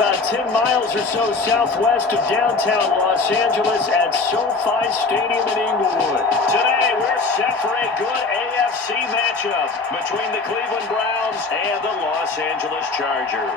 about 10 miles or so southwest of downtown Los Angeles at SoFi Stadium in Inglewood. Today, we're set for a good AFC matchup between the Cleveland Browns and the Los Angeles Chargers.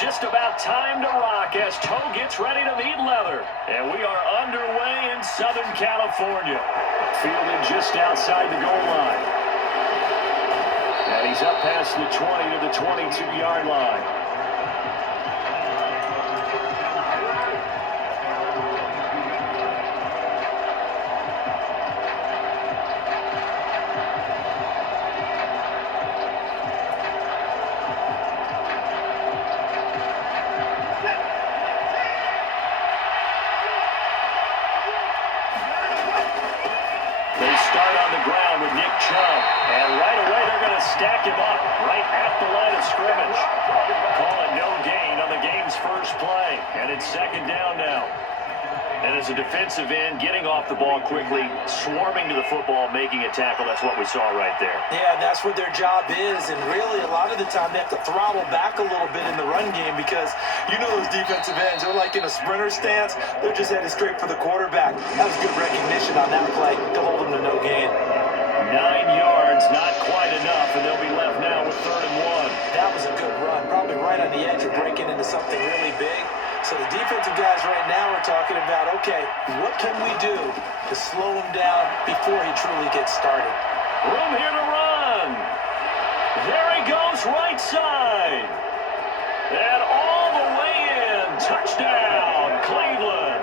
Just about time to rock as toe gets ready to meet leather. And we are underway in Southern California. Fielded just outside the goal line. And he's up past the 20 to the 22-yard line. And right away, they're going to stack him up right at the line of scrimmage. Call it no gain on the game's first play. And it's second down now. And as a defensive end, getting off the ball quickly, swarming to the football, making a tackle, that's what we saw right there. Yeah, and that's what their job is. And really, a lot of the time, they have to throttle back a little bit in the run game because you know those defensive ends, they're like in a sprinter stance. They're just headed straight for the quarterback. That was good recognition on that play to hold them to no gain. 9 yards, not quite enough, and they'll be left now with 3rd and 1. That was a good run, probably right on the edge of breaking into something really big. So the defensive guys right now are talking about, okay, what can we do to slow him down before he truly gets started? Room here to run. There he goes, right side. And all the way in. Touchdown, Cleveland.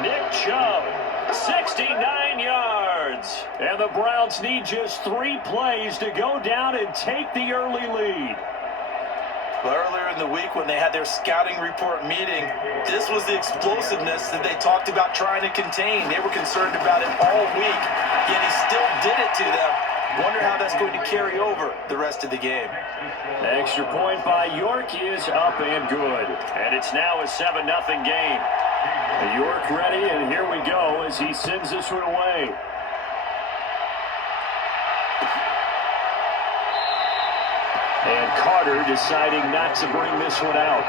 Nick Chubb, 69 yards. And the Browns need just 3 plays to go down and take the early lead. Well, earlier in the week when they had their scouting report meeting, this was the explosiveness that they talked about trying to contain. They were concerned about it all week, yet he still did it to them. Wonder how that's going to carry over the rest of the game. The extra point by York is up and good. And it's now a 7-0 game. York ready, and here we go as he sends this one away. And Carter deciding not to bring this one out.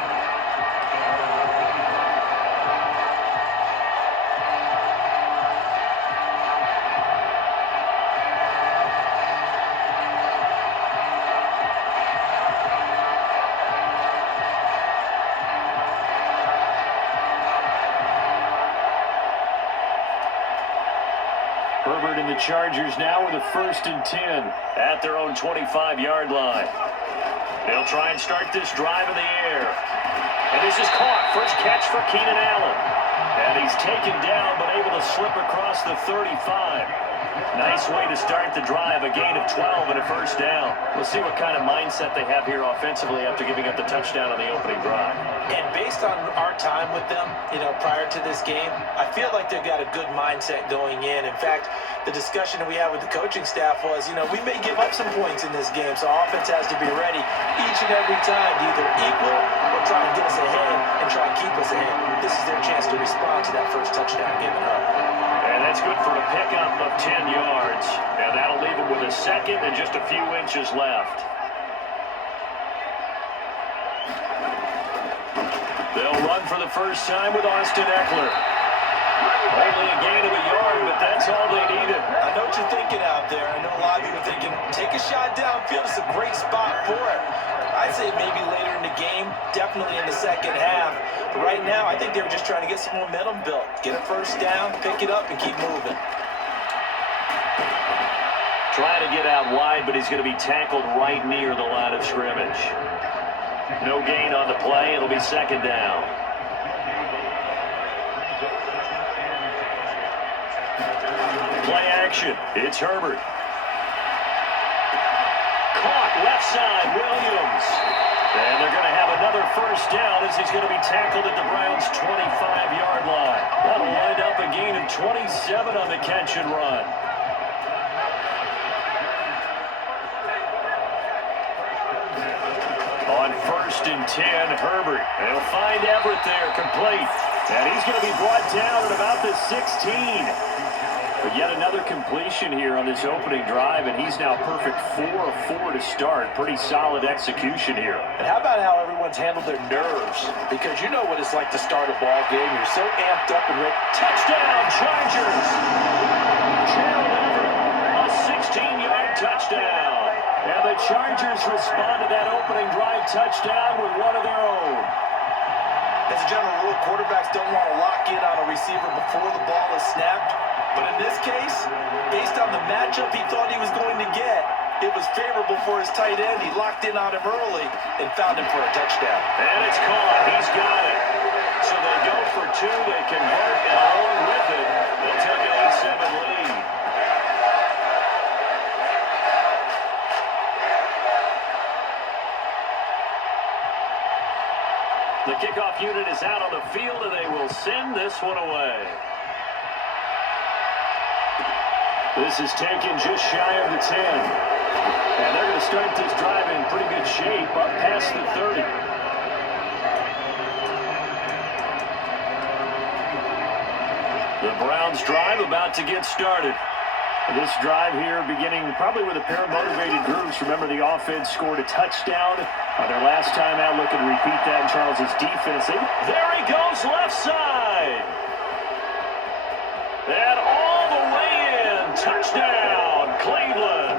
Herbert and the Chargers now with a 1st and 10 at their own 25-yard line. They'll try and start this drive in the air. And this is caught. First catch for Keenan Allen. And he's taken down but able to slip across the 35. Nice way to start the drive. A gain of 12 and a 1st down. We'll see what kind of mindset they have here offensively after giving up the touchdown on the opening drive. And based on our time with them, prior to this game, I feel like they've got a good mindset going in. In fact, the discussion that we had with the coaching staff was, we may give up some points in this game, so offense has to be ready each and every time to either equal or try and get us ahead and try and keep us ahead. This is their chance to respond to that first touchdown given up. And that's good for a pickup of 10 yards. And that'll leave them with a 2nd and just a few inches left. They'll run for the first time with Austin Eckler. Only a gain of a yard, but that's all they needed. I know what you're thinking out there. I know a lot of you are thinking, take a shot downfield. It's a great spot for it. I'd say maybe later in the game, definitely in the second half. But right now, I think they were just trying to get some momentum built. Get a 1st down, pick it up, and keep moving. Trying to get out wide, but he's going to be tackled right near the line of scrimmage. No gain on the play. It'll be 2nd down. Play action. It's Herbert. Caught left side, Williams. And they're going to have another 1st down as he's going to be tackled at the Browns' 25-yard line. That'll wind up a gain of 27 on the catch and run. On 1st and 10, Herbert. They'll find Everett there, complete. And he's going to be brought down at about the 16. But yet another completion here on this opening drive, and he's now perfect 4 of 4 to start. Pretty solid execution here. And how about how everyone's handled their nerves? Because you know what it's like to start a ball game. You're so amped up and ready. Touchdown, Chargers! Gerald Everett, a 16-yard touchdown. And the Chargers respond to that opening drive touchdown with one of their own. As a general rule, quarterbacks don't want to lock in on a receiver before the ball is snapped. But in this case, based on the matchup he thought he was going to get, it was favorable for his tight end. He locked in on him early and found him for a touchdown. And it's caught. He's got it. So they go for 2. They convert, and along with it, they'll take an 8-7 lead. The kickoff unit is out on the field, and they will send this one away. This is taken just shy of the 10. And they're going to start this drive in pretty good shape up past the 30. The Browns drive about to get started. This drive here beginning probably with a pair of motivated groups. Remember, the offense scored a touchdown on their last time out. Looking to repeat that in Charles's defense. There he goes, left side. And all the way in. Touchdown, Cleveland.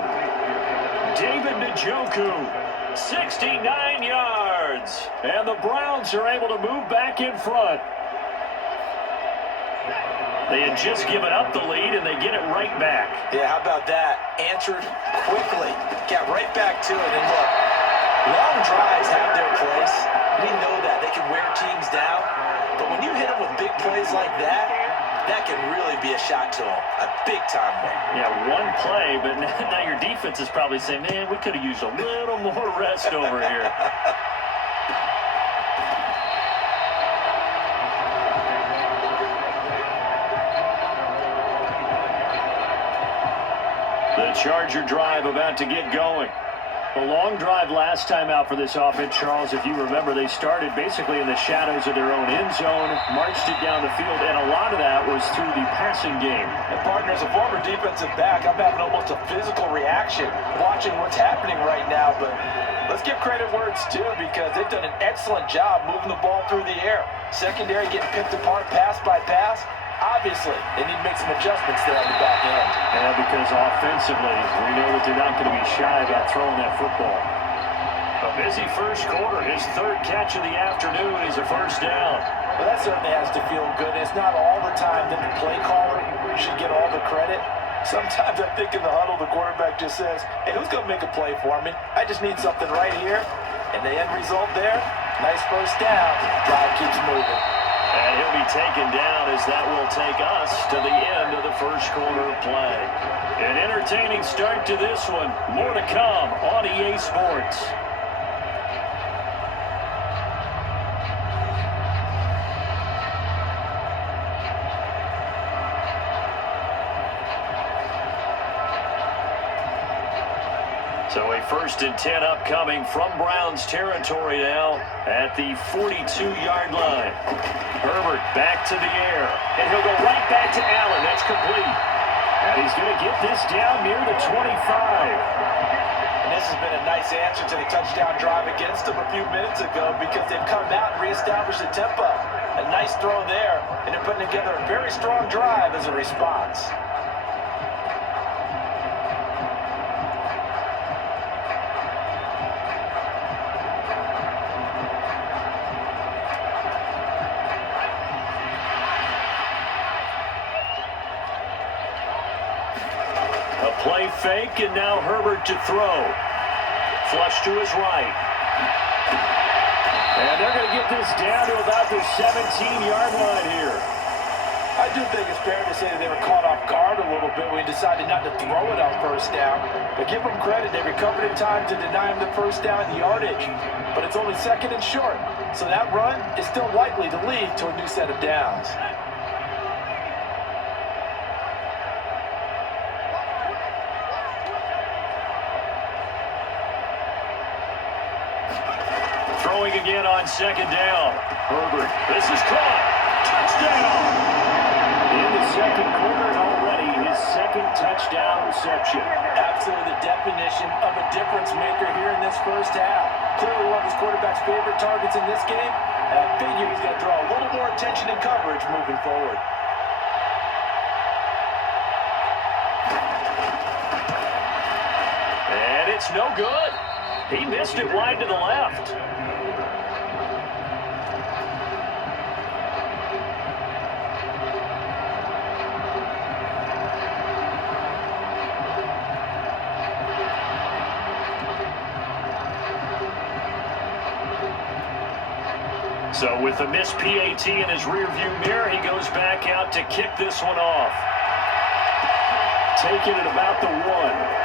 David Njoku, 69 yards. And the Browns are able to move back in front. They had just given up the lead, and they get it right back. Yeah, how about that? Answered quickly. Got right back to it. And look, long drives have their place. We know that. They can wear teams down. But when you hit them with big plays like that, that can really be a shot to them. A big-time one. Yeah, one play, but now your defense is probably saying, man, we could have used a little more rest over here. The Charger drive about to get going. A long drive last time out for this offense, Charles. If you remember, they started basically in the shadows of their own end zone, marched it down the field, and a lot of that was through the passing game. And partner, as a former defensive back, I'm having almost a physical reaction watching what's happening right now. But let's give credit where it's due, because they've done an excellent job moving the ball through the air. Secondary getting picked apart pass by pass. Obviously, they need to make some adjustments there on the back end. Yeah, because offensively, we know that they're not going to be shy about throwing that football. A busy first quarter. His third catch of the afternoon is a first down. Well, that certainly has to feel good. It's not all the time that the play caller should get all the credit. Sometimes I think in the huddle, the quarterback just says, hey, who's going to make a play for me? I just need something right here. And the end result there, nice first down. Drive keeps moving. And he'll be taken down as that will take us to the end of the first quarter of play. An entertaining start to this one. More to come on EA Sports. So a 1st and 10 upcoming from Browns territory now at the 42-yard line. Herbert back to the air, and he'll go right back to Allen. That's complete. And he's going to get this down near the 25. And this has been a nice answer to the touchdown drive against them a few minutes ago, because they've come out and reestablished the tempo. A nice throw there, and they're putting together a very strong drive as a response. Play fake, and now Herbert to throw. Flush to his right. And they're going to get this down to about the 17-yard line here. I do think it's fair to say that they were caught off guard a little bit when he decided not to throw it on first down. But give them credit, they recovered in time to deny him the first down yardage. But it's only 2nd and short, so that run is still likely to lead to a new set of downs. Throwing again on 2nd down. Herbert, this is caught. touchdown! In the second quarter, already his second touchdown reception. Absolutely the definition of a difference maker here in this first half. Clearly one of his quarterback's favorite targets in this game. And I figure he's going to draw a little more attention and coverage moving forward. And it's no good. He missed it wide to the left. So with a missed PAT in his rearview mirror, he goes back out to kick this one off. Taking it about the 1.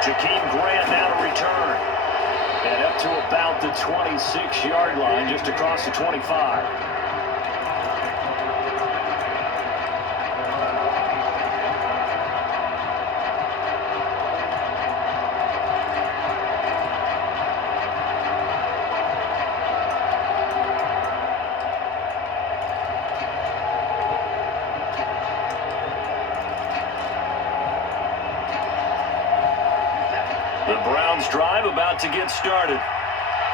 Jakeem Grant now to return. And up to about the 26-yard line, just across the 25. The Browns drive about to get started.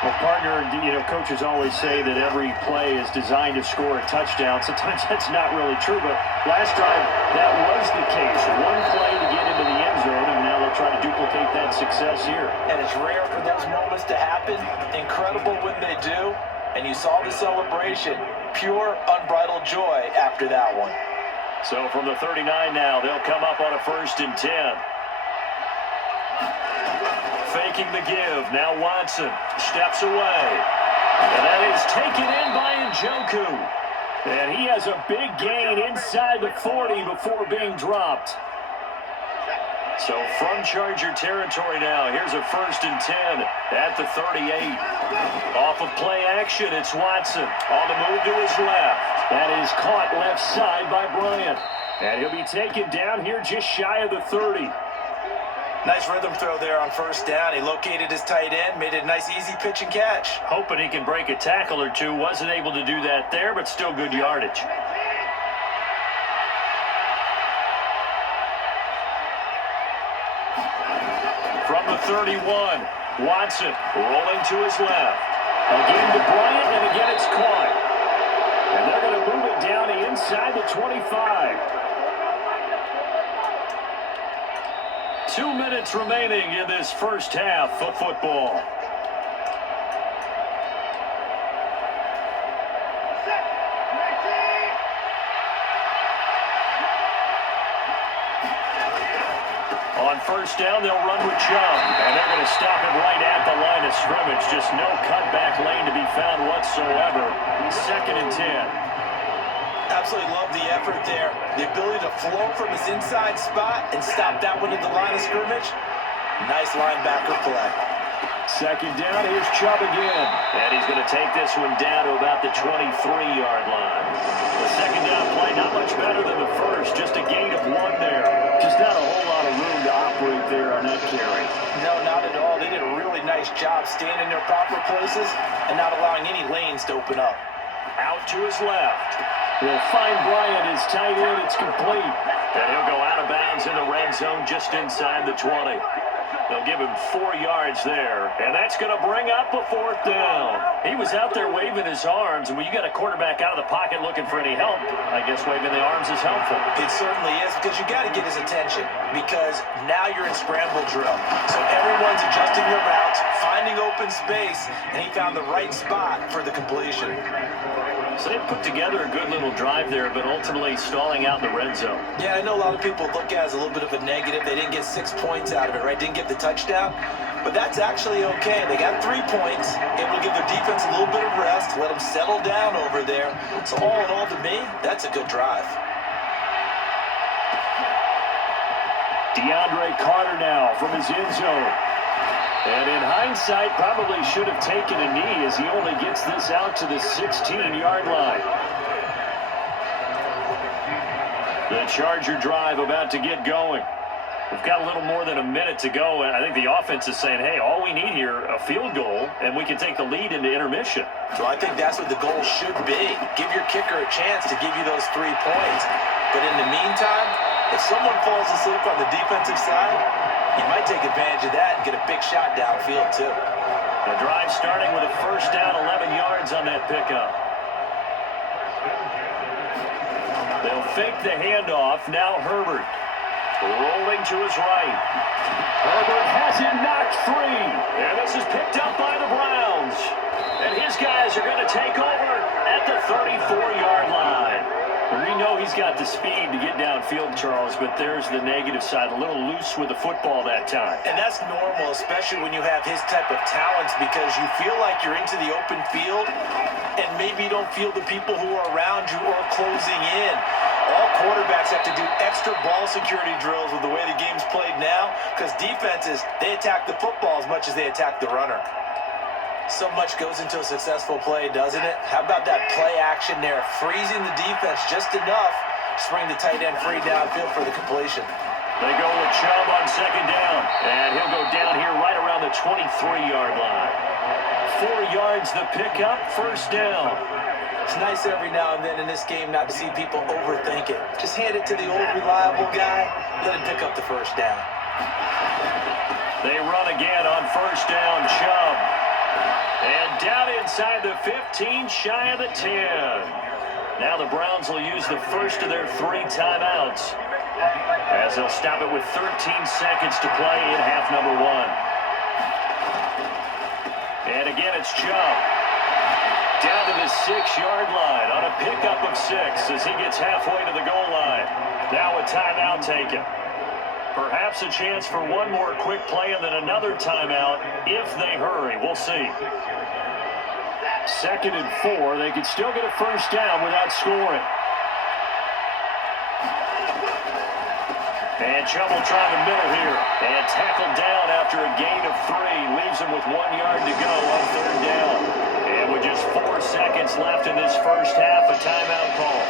Well, partner, coaches always say that every play is designed to score a touchdown. Sometimes that's not really true, but last drive, that was the case. One play to get into the end zone, and now they'll try to duplicate that success here. And it's rare for those moments to happen. Incredible when they do. And you saw the celebration. Pure, unbridled joy after that one. So from the 39 now, they'll come up on a 1st and 10. Faking the give. Now Watson steps away. And that is taken in by Njoku. And he has a big gain inside the 40 before being dropped. So from Charger territory now, here's a 1st and 10 at the 38. Off of play action, it's Watson on the move to his left. That is caught left side by Bryant. And he'll be taken down here just shy of the 30. Nice rhythm throw there on 1st down. He located his tight end, made it a nice easy pitch and catch. Hoping he can break a tackle or two. Wasn't able to do that there, but still good yardage. From the 31, Watson rolling to his left. Again to Bryant, and again it's caught. And they're going to move it down to inside the 25. 2 minutes remaining in this first half of football. On 1st down, they'll run with Chubb, and they're going to stop it right at the line of scrimmage. Just no cutback lane to be found whatsoever. 2nd and 10. Absolutely love the effort there. The ability to flow from his inside spot and stop that one at the line of scrimmage. Nice linebacker play. 2nd down, here's Chubb again. And he's going to take this one down to about the 23-yard line. The 2nd down play, not much better than the first. Just a gain of 1 there. Just not a whole lot of room to operate there on that carry. No, not at all. They did a really nice job staying in their proper places and not allowing any lanes to open up. Out to his left. He'll find Bryant, his tight end. It's complete. And he'll go out of bounds in the red zone just inside the 20. They'll give him 4 yards there. And that's going to bring up a 4th down. He was out there waving his arms. And when you got a quarterback out of the pocket looking for any help, I guess waving the arms is helpful. It certainly is, because you got to get his attention. Because now you're in scramble drill. So everyone's adjusting their routes, finding open space. And he found the right spot for the completion. So they put together a good little drive there, but ultimately stalling out in the red zone. Yeah, I know a lot of people look at it as a little bit of a negative. They didn't get 6 points out of it, right? Didn't get the touchdown. But that's actually okay. They got 3 points. Able to give their defense a little bit of rest, let them settle down over there. So all in all, to me, that's a good drive. DeAndre Carter now from his end zone. And in hindsight, probably should have taken a knee as he only gets this out to the 16-yard line. The Charger drive about to get going. We've got a little more than a minute to go, and I think the offense is saying, hey, all we need here, a field goal, and we can take the lead into intermission. So I think that's what the goal should be. Give your kicker a chance to give you those 3 points. But in the meantime, if someone falls asleep on the defensive side, you might take advantage of that and get a big shot downfield, too. The drive starting with a first down, 11 yards on that pickup. They'll fake the handoff. Now Herbert rolling to his right. Herbert has it knocked free. And this is picked up by the Browns. And his guys are going to take over at the 34-yard line. We know he's got the speed to get downfield, Charles, but there's the negative side. A little loose with the football that time. And that's normal, especially when you have his type of talents, because you feel like you're into the open field and maybe you don't feel the people who are around you or closing in. All quarterbacks have to do extra ball security drills with the way the game's played now, because defenses, they attack the football as much as they attack the runner. So much goes into a successful play, doesn't it? How about that play action there, freezing the defense just enough to bring the tight end free downfield for the completion. They go with Chubb on second down, and he'll go down here right around the 23-yard line. 4 yards the pickup, first down. It's nice every now and then in this game not to see people overthink it. Just hand it to the old reliable guy, let him pick up the first down. They run again on first down, Chubb. And down inside the 15, shy of the 10. Now the Browns will use the first of their 3 timeouts, as they'll stop it with 13 seconds to play in half number 1. And again, it's Chubb. Down to the 6-yard line on a pickup of 6 as he gets halfway to the goal line. Now a timeout taken. Perhaps a chance for one more quick play and then another timeout if they hurry. We'll see. 2nd and 4. They could still get a first down without scoring. And Chubb will try the middle here. And tackled down after a gain of 3. Leaves him with 1 yard to go on third down. And with just 4 seconds left in this first half, a timeout call.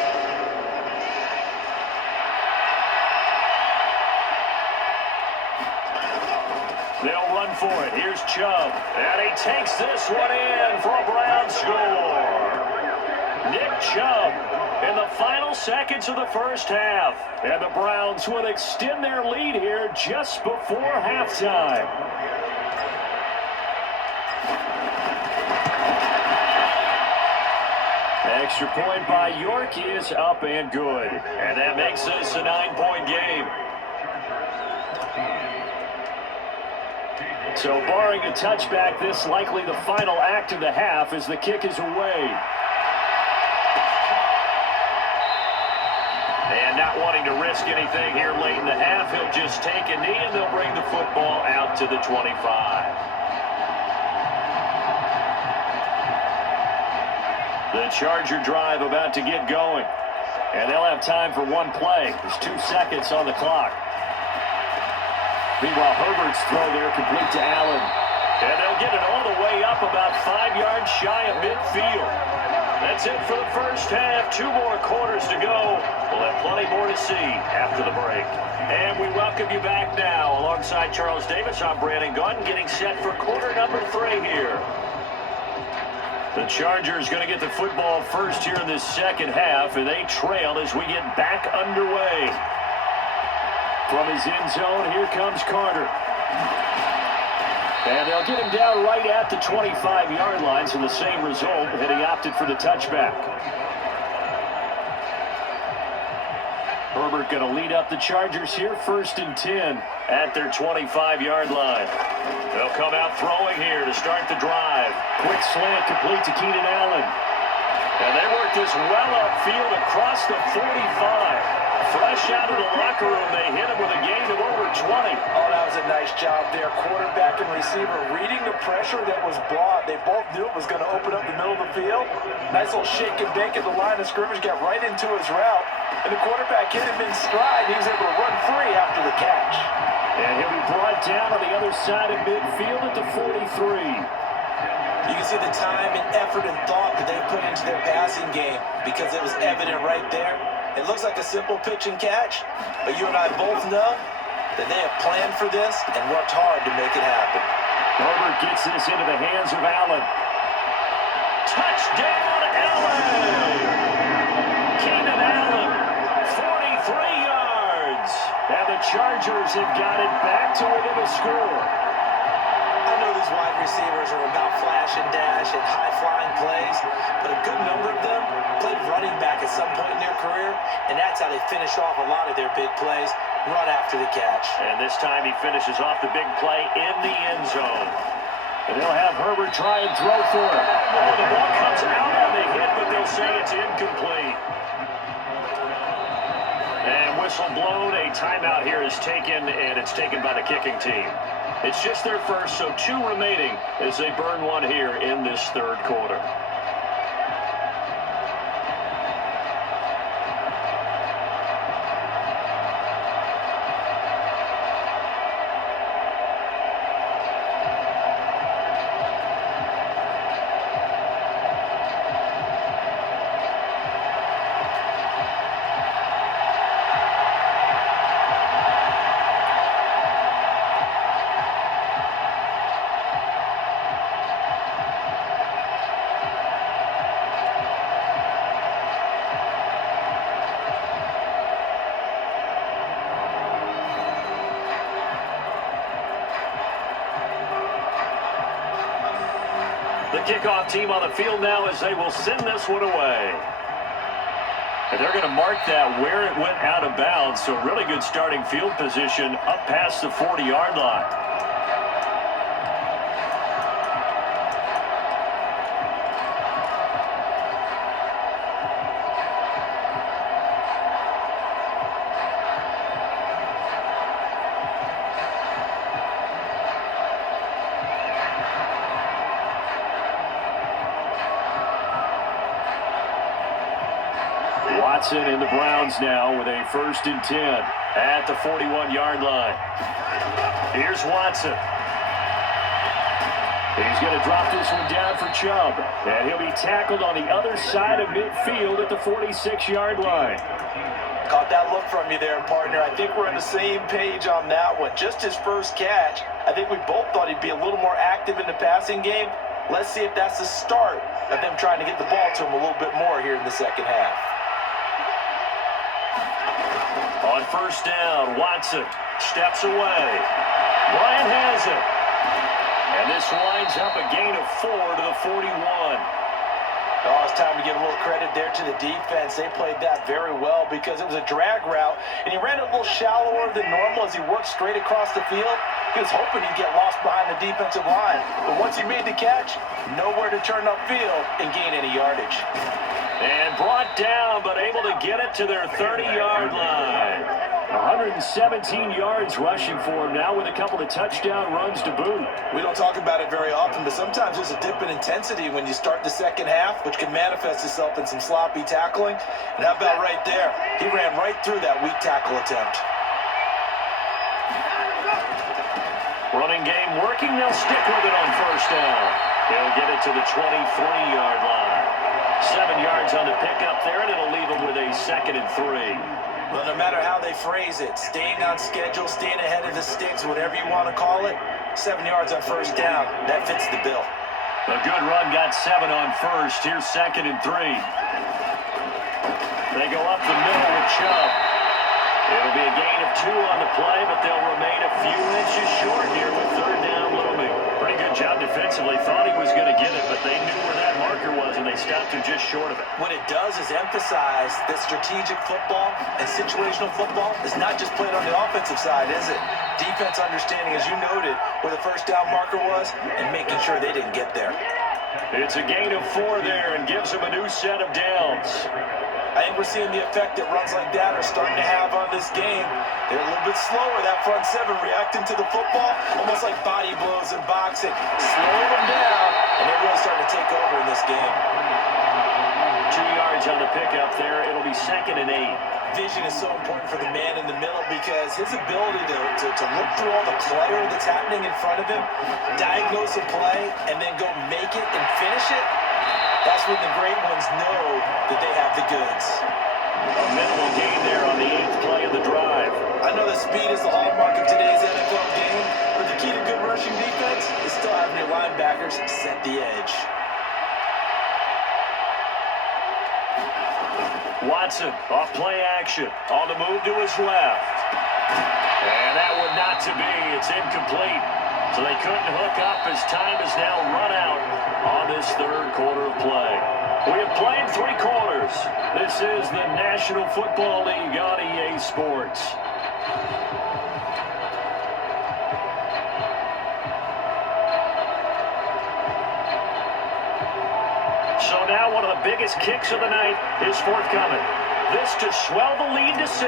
They'll run for it. Here's Chubb. And he takes this one in for a Brown score. Nick Chubb in the final seconds of the first half. And the Browns will extend their lead here just before halftime. Extra point by York is up and good. And that makes this a 9-point game. So barring a touchback, this likely the final act of the half as the kick is away. And not wanting to risk anything here late in the half, he'll just take a knee and they'll bring the football out to the 25. The Charger drive about to get going. And they'll have time for one play. There's 2 seconds on the clock. Meanwhile, Herbert's throw there complete to Allen. And they'll get it all the way up about 5 yards shy of midfield. That's it for the first half. 2 more quarters to go. We'll have plenty more to see after the break. And we welcome you back now. Alongside Charles Davis, I'm Brandon Gunn, getting set for quarter number 3 here. The Chargers going to get the football first here in this second half, and they trail as we get back underway. From his end zone, here comes Carter. And they'll get him down right at the 25-yard line, so the same result, and he opted for the touchback. Herbert going to lead up the Chargers here, 1st and 10 at their 25-yard line. They'll come out throwing here to start the drive. Quick slant complete to Keenan Allen. And they work this well upfield across the 45. Fresh out of the locker room, they hit him with a gain of over 20. Oh, that was a nice job there. Quarterback and receiver reading the pressure that was brought. They both knew it was going to open up the middle of the field. Nice little shake and bake at the line of scrimmage, got right into his route. And the quarterback hit him in stride. He was able to run free after the catch. And he'll be brought down on the other side of midfield at the 43. You can see the time and effort and thought that they put into their passing game because it was evident right there. It looks like a simple pitch and catch, but you and I both know that they have planned for this and worked hard to make it happen. Herbert gets this into the hands of Allen. Touchdown, LA! Keenan Allen, 43 yards. And the Chargers have got it back to within a score. I know these wide receivers are about flash and dash and high-flying plays, but a good number of them played running back at some point in their career, and that's how they finish off a lot of their big plays, run after the catch. And this time he finishes off the big play in the end zone. And they'll have Herbert try and throw for it. Oh, the ball comes out on the hit, but they'll say it's incomplete. And whistle blown, a timeout here is taken, and it's taken by the kicking team. It's just their first, so 2 remaining as they burn one here in this third quarter. The kickoff team on the field now as they will send this one away. And they're going to mark that where it went out of bounds, so really good starting field position up past the 40-yard line. Watson and the Browns now with a 1st and 10 at the 41-yard line. Here's Watson. He's going to drop this one down for Chubb, and he'll be tackled on the other side of midfield at the 46-yard line. Caught that look from you there, partner. I think we're on the same page on that one. Just his first catch. I think we both thought he'd be a little more active in the passing game. Let's see if that's the start of them trying to get the ball to him a little bit more here in the second half. On 1st down, Watson steps away. Bryant has it. And this winds up a gain of 4 to the 41. Oh, it's time to give a little credit there to the defense. They played that very well because it was a drag route, and he ran it a little shallower than normal as he worked straight across the field. He was hoping he'd get lost behind the defensive line, but once he made the catch, nowhere to turn upfield and gain any yardage. And brought down, but able to get it to their 30-yard line. 117 yards rushing for him now with a couple of touchdown runs to boot. We don't talk about it very often, but sometimes there's a dip in intensity when you start the second half, which can manifest itself in some sloppy tackling. And how about right there? He ran right through that weak tackle attempt. Running game working. They'll stick with it on 1st down. He'll get it to the 23-yard line. 7 yards on the pickup there, and it'll leave them with a 2nd and 3. Well, no matter how they phrase it, staying on schedule, staying ahead of the sticks, whatever you want to call it, 7 yards on 1st down, that fits the bill. A good run, got 7 on 1st. Here's 2nd and 3. They go up the middle with Chubb. It'll be a gain of 2 on the play, but they'll remain a few inches short here with 3rd down looming. Pretty good job defensively. Thought he was going to get it, but they knew where that marker was, and they stopped him just short of it. What it does is emphasize that strategic football and situational football is not just played on the offensive side, is it? Defense understanding, as you noted, where the 1st down marker was and making sure they didn't get there. It's a gain of 4 there and gives them a new set of downs. I think we're seeing the effect that runs like that are starting to have on this game. They're a little bit slower, that front 7 reacting to the football, almost like body blows in boxing. Slow them down, and they're really starting to take over in this game. 2 yards on the pickup there. It'll be 2nd and 8. Vision is so important for the man in the middle because his ability to look through all the clutter that's happening in front of him, diagnose a play, and then go make it and finish it, that's when the great ones know that they have the goods. A minimal gain there on the 8th play of the drive. I know that speed is the hallmark of today's NFL game, but the key to good rushing defense is still having your linebackers set the edge. Watson, off play action, on the move to his left. And that one not to be. It's incomplete. So they couldn't hook up as time is now run out on this third quarter of play. We have played 3 quarters. This is the National Football League on EA Sports. So now one of the biggest kicks of the night is forthcoming. This to swell the lead to 6.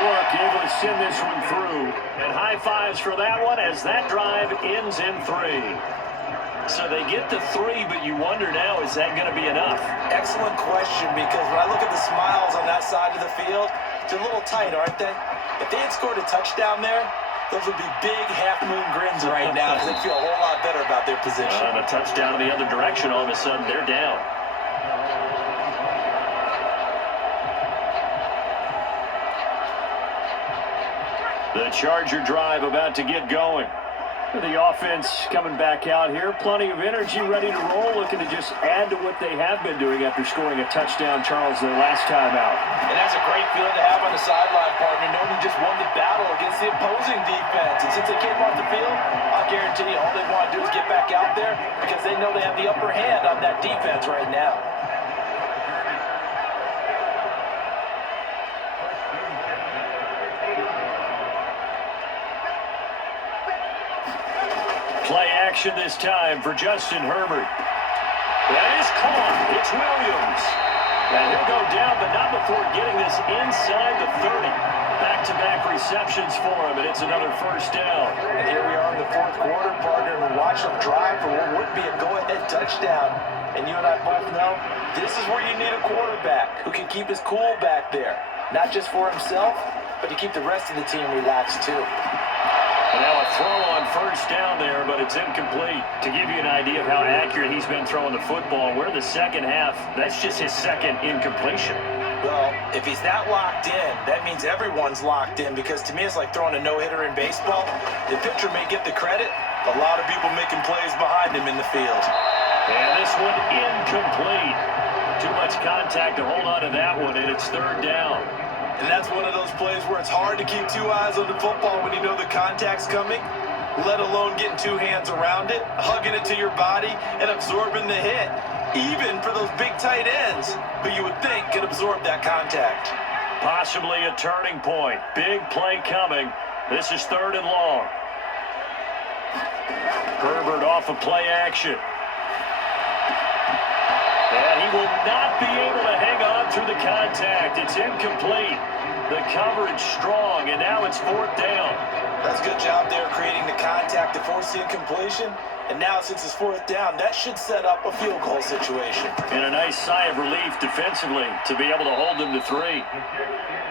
York able to send this one through. And high fives for that one as that drive ends in 3. So they get the 3, but you wonder now, is that going to be enough? Excellent question, because when I look at the smiles on that side of the field, they're a little tight, aren't they? If they had scored a touchdown there, those would be big half-moon grins right now because they feel a whole lot better about their position. And a touchdown in the other direction, all of a sudden they're down. The Charger drive about to get going. The offense coming back out here. Plenty of energy, ready to roll, looking to just add to what they have been doing after scoring a touchdown, Charles, their last time out. And that's a great feeling to have on the sideline, partner, knowing you just won the battle against the opposing defense. And since they came off the field, I'll guarantee you all they want to do is get back out there because they know they have the upper hand on that defense right now. Play action this time for Justin Herbert. That is caught. It's Williams. And he'll go down, but not before getting this inside the 30. Back-to-back receptions for him, and it's another first down. And here we are in the fourth quarter, partner, and we watch them drive for what would be a go-ahead touchdown. And you and I both know this is where you need a quarterback who can keep his cool back there. Not just for himself, but to keep the rest of the team relaxed too. And now a throw on first down there, but it's incomplete. To give you an idea of how accurate he's been throwing the football, we're in the second half. That's just his second incompletion. Well, if he's that locked in, that means everyone's locked in, because to me it's like throwing a no-hitter in baseball. The pitcher may get the credit, a lot of people making plays behind him in the field. And this one incomplete. Too much contact to hold on to that one, and it's third down. And that's one of those plays where it's hard to keep 2 eyes on the football when you know the contact's coming, let alone getting 2 hands around it, hugging it to your body, and absorbing the hit. Even for those big tight ends, who you would think could absorb that contact. Possibly a turning point. Big play coming. This is third and long. Herbert off of play action. And he will not be able to hang on through the contact. It's incomplete. The coverage strong, and now it's fourth down. That's a good job there creating the contact to force the incompletion. And now since it's fourth down, that should set up a field goal situation. And a nice sigh of relief defensively to be able to hold them to 3.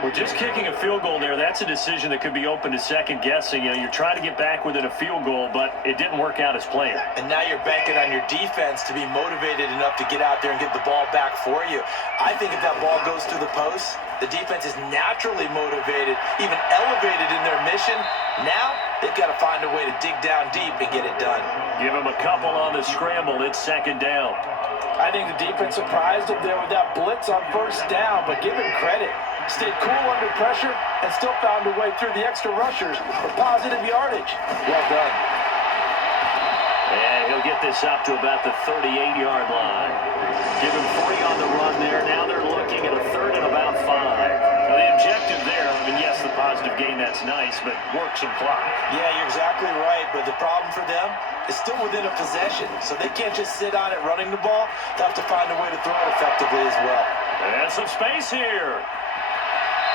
Well, just kicking a field goal there, that's a decision that could be open to second guessing. You know, you're trying to get back within a field goal, but it didn't work out as planned. And now you're banking on your defense to be motivated enough to get out there and get the ball back for you. I think if that ball goes through the post, the defense is naturally motivated, even elevated in their mission. Now, they've got to find a way to dig down deep and get it done. Give them a couple on the scramble. It's second down. I think the defense surprised them there with that blitz on first down, but give him credit. Stayed cool under pressure and still found a way through the extra rushers for positive yardage. Well done. And he'll get this up to about the 38-yard line. Give him 3 on the run there. Now they're looking at a third and about 5. Now the objective there, I mean, yes, the positive gain, that's nice, but work some clock. Yeah, you're exactly right, but the problem for them is still within a possession, so they can't just sit on it running the ball. They have to find a way to throw it effectively as well. And some space here.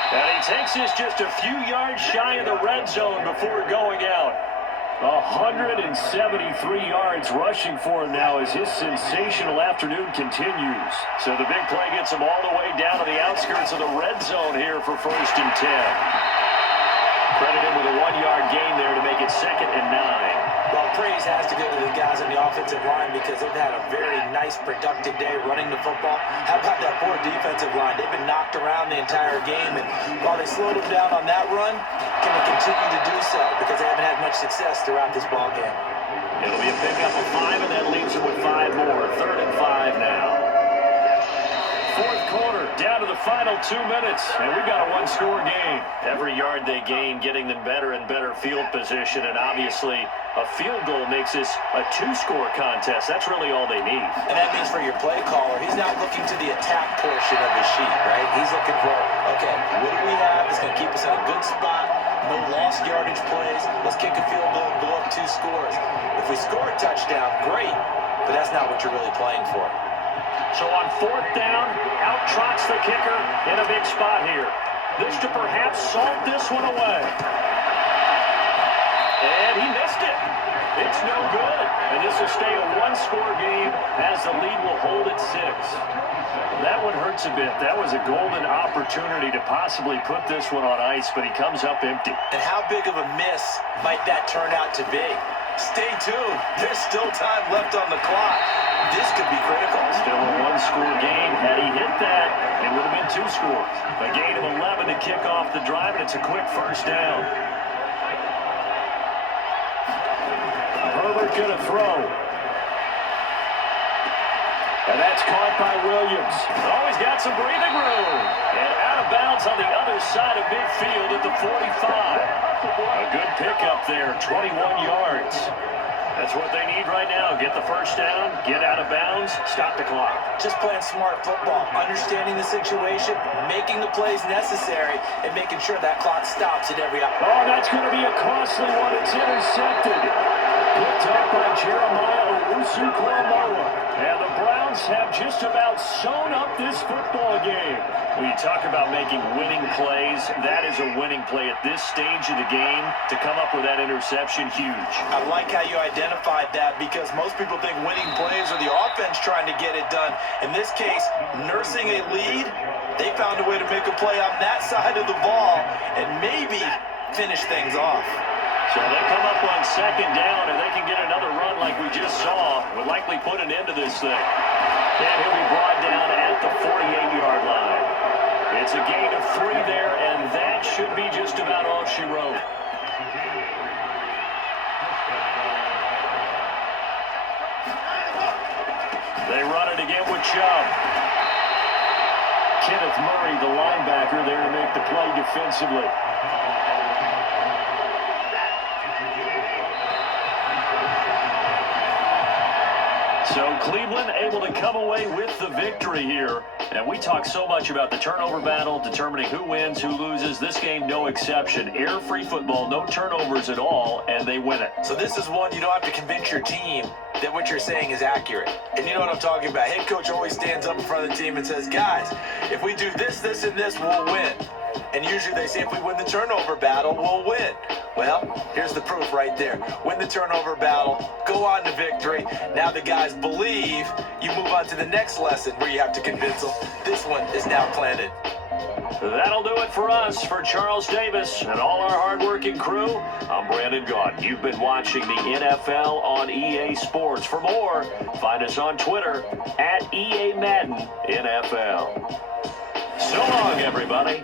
And he takes this just a few yards shy of the red zone before going out. 173 yards rushing for him now as his sensational afternoon continues. So the big play gets him all the way down to the outskirts of the red zone here for 1st and 10. Credit him with a 1-yard gain there to make it 2nd and 9. Well, praise has to go to the guys on the offensive line because they've had a very nice, productive day running the football. How about that poor defensive line? They've been knocked around the entire game, and while they slowed them down on that run, can they continue to do so? Because they haven't had much success throughout this ball game. It'll be a pickup of 5, and that leaves them with 5 more. 3rd and 5 now. 4th quarter, down to the final 2 minutes, and we've got a 1-score game. Every yard they gain, getting them better and better field position, and obviously a field goal makes this a 2-score contest. That's really all they need. And that means for your play caller, he's not looking to the attack portion of his sheet, right? He's looking for, okay, what do we have that's going to keep us in a good spot? No lost yardage plays. Let's kick a field goal and go up 2 scores. If we score a touchdown, great, but that's not what you're really playing for. So on 4th down, out trots the kicker in a big spot here. This to perhaps salt this one away. And he missed it. It's no good. And this will stay a 1-score game as the lead will hold at 6. That one hurts a bit. That was a golden opportunity to possibly put this one on ice, but he comes up empty. And how big of a miss might that turn out to be? Stay tuned. There's still time left on the clock. This could be critical. Still a 1-score game. Had he hit that, it would have been 2 scores. A gain of 11 to kick off the drive, and it's a quick 1st down. Herbert going to throw. And that's caught by Williams. Oh, he's got some breathing room. And out of bounds on the other side of midfield at the 45. A good pickup there, 21 yards. That's what they need right now. Get the 1st down, get out of bounds, stop the clock. Just playing smart football, understanding the situation, making the plays necessary, and making sure that clock stops at every opportunity. Oh, that's going to be a costly one. It's intercepted. Picked up by Jeremiah Owusu-Koramoah. And the Browns have just about sewn up this football game. When you talk about making winning plays, that is a winning play at this stage of the game. To come up with that interception, huge. I like how you identified that because most people think winning plays are the offense trying to get it done. In this case, nursing a lead, they found a way to make a play on that side of the ball and maybe finish things off. So they come up on 2nd down, and they can get another run like we just saw. Would likely put an end to this thing. And he'll be brought down at the 48-yard line. It's a gain of 3 there, and that should be just about all she wrote. They run it again with Chubb. Kenneth Murray, the linebacker, there to make the play defensively. So Cleveland able to come away with the victory here. And we talk so much about the turnover battle, determining who wins, who loses. This game, no exception. Air-free football, no turnovers at all, and they win it. So this is one you don't have to convince your team that what you're saying is accurate. And you know what I'm talking about. Head coach always stands up in front of the team and says, guys, if we do this, this, and this, we'll win. And usually they say if we win the turnover battle, we'll win. Well, here's the proof right there. Win the turnover battle, go on to victory. Now the guys believe, you move on to the next lesson where you have to convince them. This one is now planted. That'll do it for us. For Charles Davis and all our hardworking crew, I'm Brandon Gaudin. You've been watching the NFL on EA Sports. For more, find us on Twitter at EA Madden NFL. So long, everybody.